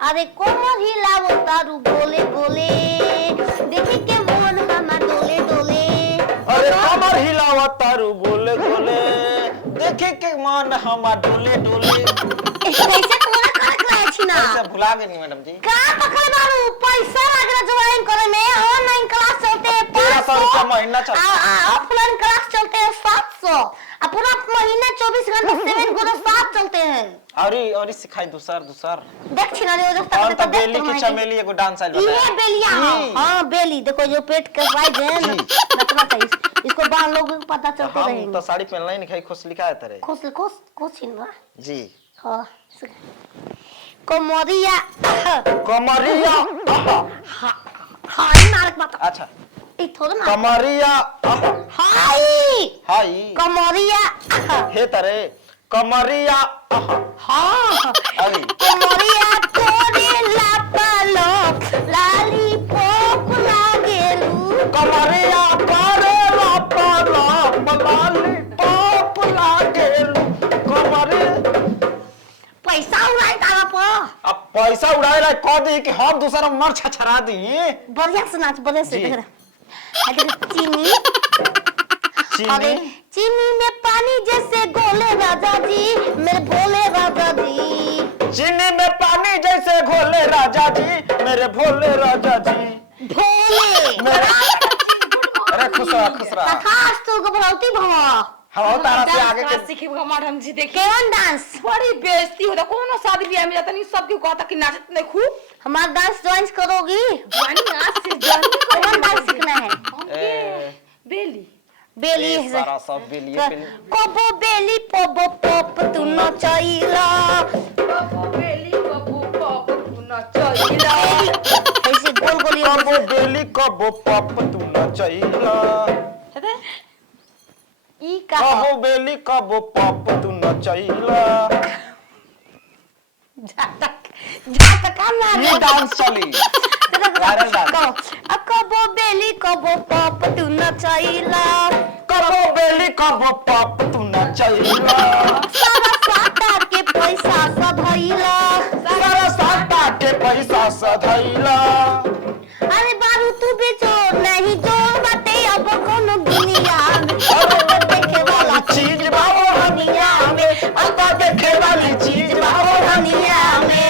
अरे कोमर हिलावो तारू गोले गोले देखे के मन हमा डोले डोले। अरे कमर हिलावा तारू गोले गोले देखे के मन हमा डोले डोले। कैसे तोरा करक रहे छी ना ऐसे भुला गए नहीं मैडम जी। का पकड़ मारू पैसा लाग रहा ज्वाइन करे में। ऑनलाइन क्लास चलते हैं 1300 रुपया महीना चलता है। ऑफलाइन क्लास चलते हैं 700 और पूरा महीना 24 घंटे 7 गुना 7 चलते हैं। और सिखाई दूसर देख छिना रे जो और तब बेली की चमेली एगो डांस आइल बता। ये बेलिया हां बेली देखो जो पेट के साइज है नचना चाहिए इसको बाल लोग पता चलते रहेंगे। हम तो साड़ी पहनला ही नहीं खाई खुश लिखा है तेरे खुश छिनवा जी। हां कोमरिया हाय मारक मत। अच्छा ई थोड़ा ना कमरिया हाय कमरिया हे तरे कमरिया हां अरे कमरिया तोरे लापालो लाली पोप लागेलू। कमरिया करे लापालो लाली पोप लागेलू। कमरे पैसा उड़ाई तारा पर अब पैसा उड़ाए रहा कह दी कि हम दूसरा मर छछरा दी। बढ़िया से नाच बढ़िया से देख रहा। चीनी अरे चीनी में पानी जैसे घोले राजा जी मेरे भोले राजा जी। चीनी में पानी जैसे घोले राजा जी मेरे भोले राजा जी। भोले अरे खुश रहा खास तो घबराती भवा। हम तारा से आगे के सीखे मैडम जी देखिए केवन डांस बड़ी बेइज्जती होता कोनो शादी ब्याह में जाता नहीं सबके कहता कि नाचत नहीं खूब। हमारा डांस ज्वाइन करोगी? जानी आज से जानी केवन डांस सीखना है? बेली बेली सारा सब बेली कोबो बेली पोबो पॉप तू नचैला बेली कबू पॉप तू नचैला ऐसे गोल गोल कबो बेली कबो पॉप तू नचैला। ई का कबो बेली कबो पॉप तू नचैला। जाता काम ना ये डांस चली वायरल डांस। कबो बेली कबो पॉप तू नचैला कबो बेली कबो पॉप तू नचैला। सारा साटा के पैसा सधैला सारा साटा के पैसा सधैला। अरे बाबू तू भी जोर नहीं जोर बाटे अब कोनो दुनिया में अब देखे वाला चीज बाबू दुनिया में अब देखे वाली चीज बाबू दुनिया में।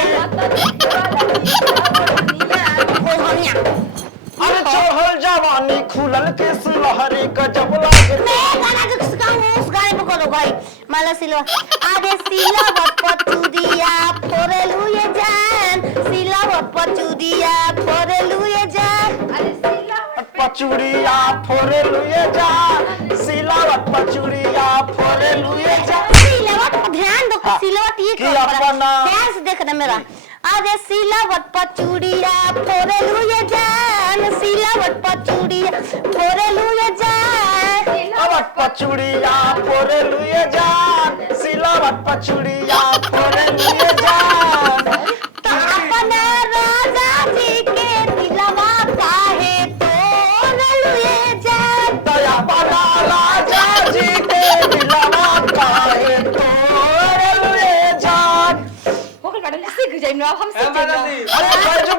अरे चढ़ल जवानी खुलल के सुलहरी गजब लागे। मैं गाना जो गाऊं उस गाने पे करो भाई माला सिलवा। आधे सिलावट पचुरिया फोरेलू ये जान सिलावट पचुरिया फोरेलू ये जान। अरे सिलावट पचुरिया फोरे लुए जा सिलावट पचुरिया फोरे लुए जा। सिलावट पर ध्यान दो सिलावट ये कि अपना ध्यान से देखना मेरा। आधे सिलावट पचुरिया फोरेलू ये जान सिलावट पचुरिया फोरेलू ये जान। सिलावट पचुरिया फोरे लुए जा सिलावट पचुरिया फोरे लुए जा। तो अपना राजा जी के दिलवा काहे तोड़ लुए जान। दया बना राजा जी के दिलवा काहे तोड़ लुए जान। होकर मैडम जी सीख जाइए अब हम सीख जाएंगे। अरे बैजू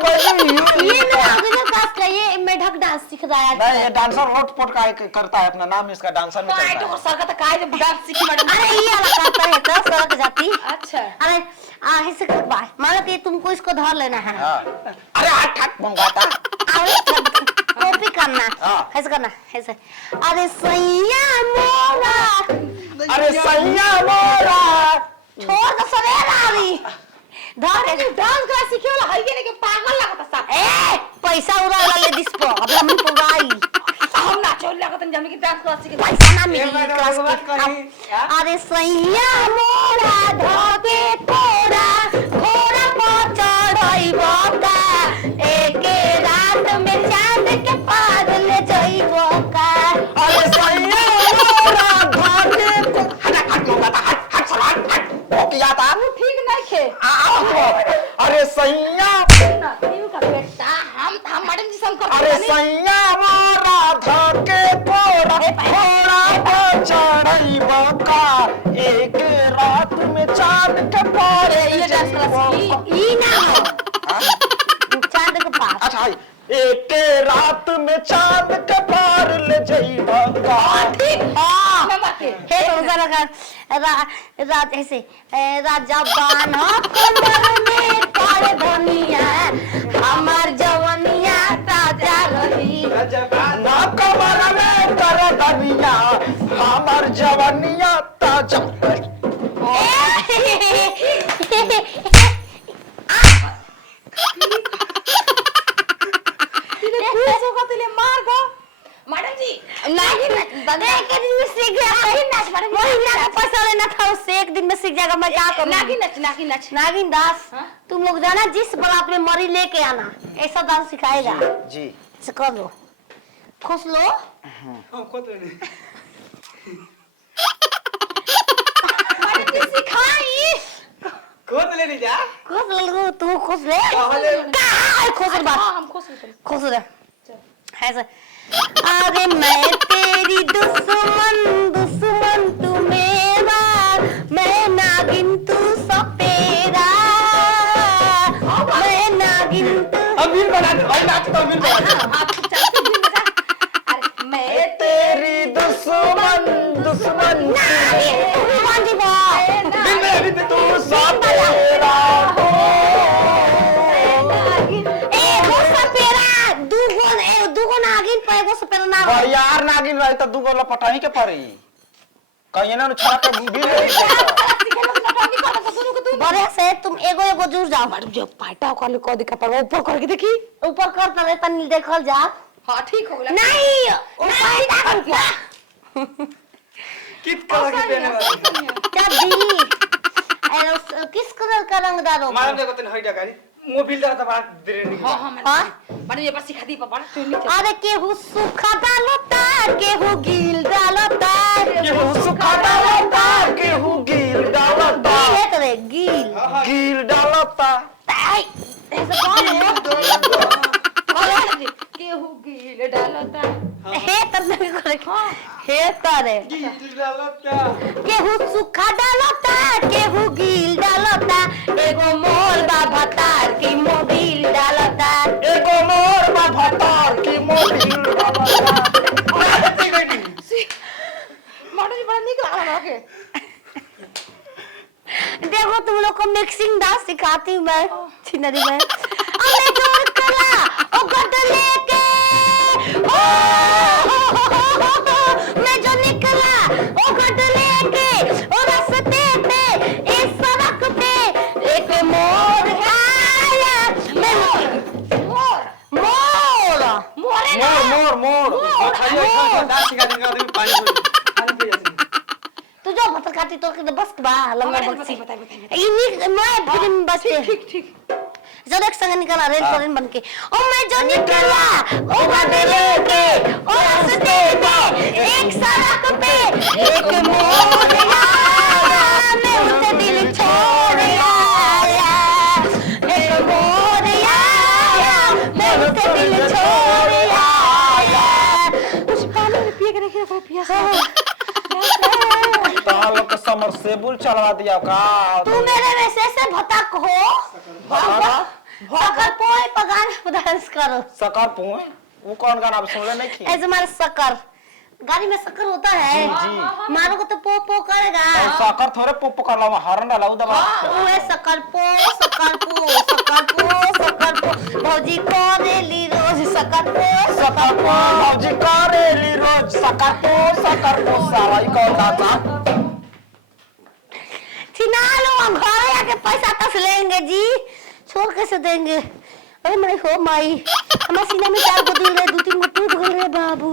ये मेरा अगला क्लास का ये मेढक डांस सीख रहा है। नहीं ये डांसर हॉटस्पॉट का करता है अपना नाम इसका डांसर में काय चलता तो है। सर का तो काय जब डांस सीखी मैडम। अरे ये वाला करता है तो सड़क जाती। अच्छा अरे ऐसे कर बाय मानो कि तुमको इसको धर लेना है। हाँ। अरे हट हट मंगाता कॉपी करना हाँ। ऐसे करना ऐसे। अरे सैया मोरा अरे सैया मोरा छोड़ दो सवेरा अभी धर अरे डांस क्लास सीखे वाला है ये के पागल लगता सब। ए पैसा उड़ा ले दिस पर अब हम पुगाई हम ना चल लगत हम जाने की डांस क्लास सीखे पैसा ना मिली क्लास की। अरे सैया मोरा धके तोरा घोड़ा पर चढ़ई बका एक रात में चांद के पार ले जइबो का। अरे सैया मोरा भागे को हट हट मंगाता हट हट साला हट भोकिया था ठीक नहीं खे। अरे सैया ना तीन का बेटा हम मैडम जी संग अरे सैया मोरा धके तोरा घोड़ा पर चढ़ई बका एक रात में चांद के पार ये डांस क्लास ई ना हो हाय एक रात में चांद के पार ले जाइबा हे तो रात ऐसे राजा बाना कमर में कर धनिया हमार जवनिया ताजा रही ना कमर में कर धनिया हमार जवनिया ताजा मैडम जी एक दिन में सीख जाएगा। मजाक नागिन नच नागिन दास तुम लोग जाना जिस बारात में मरी लेके आना ऐसा डांस सिखाएगा जी कर लो खुश लो सिखाई खुद लेने जा खुश लो तू खुश ले खुश खुश रहे ऐसा अरे मैं तेरी दुश्मन तू मेरा मैं नागिन तू सपेरा मैं नागिन तू अमीर बना दे और नाच तो अमीर बना मैं तेरी दुश्मन नागिन तू कौन सी बात दिल में अभी तू सब तेरा हो और यार नागिन रही तो दूगो लपटाही के पड़ी कहीं ना छड़ा के भी बड़े से तुम एगो जुड़ जाओ मैडम जी पाटा कर ले कदी कपड़ ऊपर करके देखी ऊपर कर तले तनी देखल जा हां ठीक हो गया नहीं ऊपर कर क्या किस कलर की पहने वाली क्या दी किस कलर का रंगदार हो मैडम देखो तने हइटा गाड़ी मोबाइल दा बात दे नहीं हां मैडम ये पर सिखा दी पापा तो नीचे अरे केहू सुखा डालता केहू गील डालता केहू सुखा डालता केहू गील डालता ये करे गील गील डालता ऐसा कौन है केहू गील डालता हे तब नहीं करे हे तारे केहू सुखा डालता केहू गील डालता एगो मोर बाबा तार की मोबिल डालता एगो मोर बा भतार की मोबिल डालता मैडम जी बड़ा निक लगा रहा के देखो तुम लोग को मिक्सिंग डांस सिखाती हूँ मैं छिनरी में अबे जोर कला ओ गट लेके ओ मैं जो निकला ओ गट लेके ओ रास्ते पे इस सड़क पे एक मोर आया मैं मोर डांस सिखा देंगे आदमी पानी पी जाती तू जो भतर काटी तो बस बा लंगा बक्सी बताइए इन्हीं मैं फिल्म बस ठीक जब एक संग निकला रेल ट्रेन बन के ओ मैं जो निकला ओ बदले के ओ रास्ते पे एक सड़क पे एक मोर आया मैं उससे दिल छोड़ आया एक मोर आया मैं उससे दिल छोड़ आया कुछ पानी में पिए के नहीं रखा पिया तालो के समरसेबुल चढ़वा दिया का तू मेरे वैसे से भटक हो भटक पोए पगान डांस करो सकार पुए वो कौन गाना सुन ले नहीं की ऐसे हमारा शक्कर गाड़ी में शक्कर होता है जी मारो को तो पो पो करेगा और सकार थोड़े पुप कर लावा हरन डाला दबा वो है शक्कर पो भौजी को रेली रोज शक्कर पो सकार पो भौजी करेली रोज सकार पो सारा ही कौन दाता छिना लो हम घरे आके पैसा तस लेंगे जी छोड़ कैसे देंगे अरे माई हो माई हमारे सीने में 4 गो दिल है 2-3 गो टूट गए रे बाबू